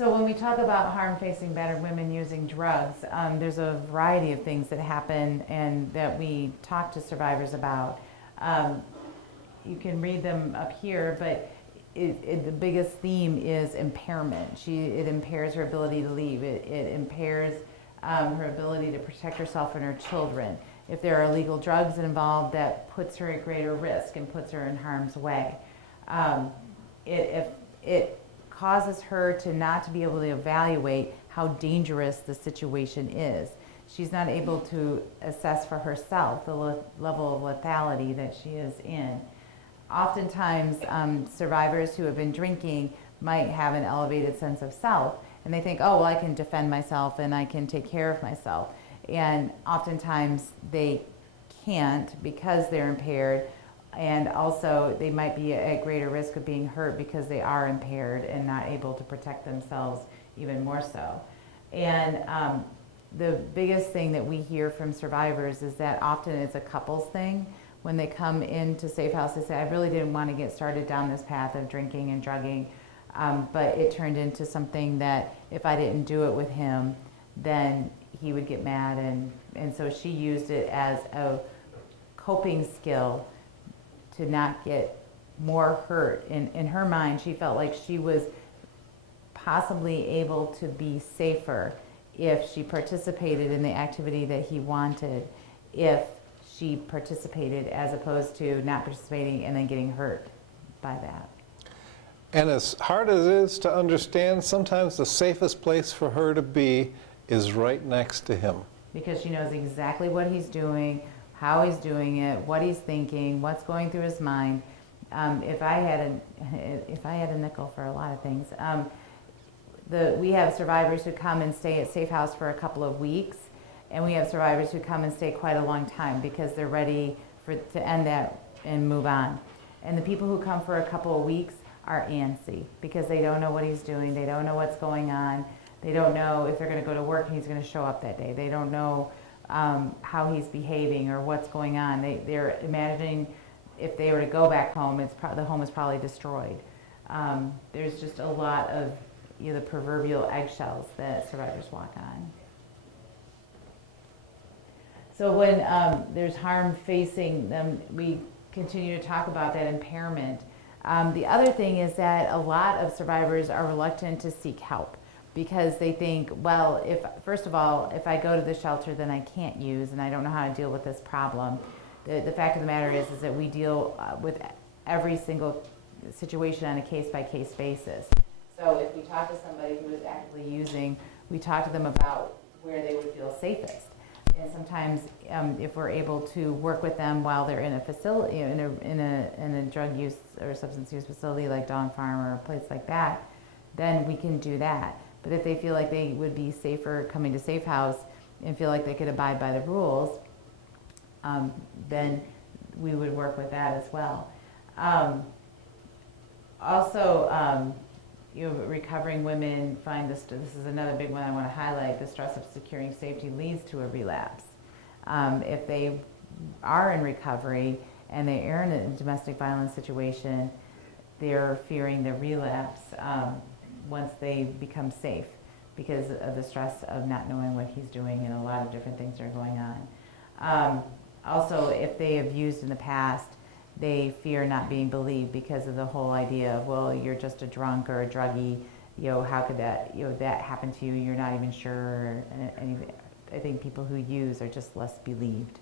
So when we talk about harm facing battered women using drugs, there's a variety of things that happen and that we talk to survivors about. You can read them up here, but the biggest theme is impairment. It impairs her ability to leave. It impairs her ability to protect herself and her children. If there are illegal drugs involved, that puts her at greater risk and puts her in harm's way. It causes her to not to be able to evaluate how dangerous the situation is. She's not able to assess for herself the level of lethality that she is in. Oftentimes, survivors who have been drinking might have an elevated sense of self, and they think, oh, well, I can defend myself and I can take care of myself. And oftentimes they can't because they're impaired, and also they might be at greater risk of being hurt because they are impaired and not able to protect themselves even more so. And the biggest thing that we hear from survivors is that often it's a couples thing. When they come into SafeHouse, they say, I really didn't want to get started down this path of drinking and drugging, but it turned into something that if I didn't do it with him, then he would get mad. And so she used it as a coping skill to not get more hurt. In her mind, she felt like she was possibly able to be safer if she participated in the activity that he wanted, if she participated, as opposed to not participating and then getting hurt by that. And as hard as it is to understand, sometimes the safest place for her to be is right next to him. Because she knows exactly what he's doing, how he's doing it, what he's thinking, what's going through his mind. If I had a nickel for a lot of things, we have survivors who come and stay at SafeHouse for a couple of weeks, and we have survivors who come and stay quite a long time because they're ready to end that and move on. And the people who come for a couple of weeks are antsy because they don't know what he's doing, they don't know what's going on, they don't know if they're going to go to work and he's going to show up that day, they don't know how he's behaving or what's going on. They're imagining if they were to go back home, the home is probably destroyed. There's just a lot of the proverbial eggshells that survivors walk on. So when there's harm facing them, we continue to talk about that impairment. The other thing is that a lot of survivors are reluctant to seek help because they think, well, first of all, if I go to the shelter, then I can't use and I don't know how to deal with this problem. The fact of the matter is that we deal with every single situation on a case-by-case basis. So if we talk to somebody who is actively using, we talk to them about where they would feel safest. And sometimes if we're able to work with them while they're in a facility, in a drug use or substance use facility like Dawn Farm or a place like that, then we can do that. But if they feel like they would be safer coming to SafeHouse and feel like they could abide by the rules, then we would work with that as well. Recovering women find this is another big one I want to highlight, the stress of securing safety leads to a relapse. If they are in recovery and they are in a domestic violence situation, they're fearing the relapse once they become safe because of the stress of not knowing what he's doing and a lot of different things are going on. Also, if they have used in the past, they fear not being believed because of the whole idea of, well, you're just a drunk or a druggie, how could that, that happen to you? You're not even sure. And I think people who use are just less believed.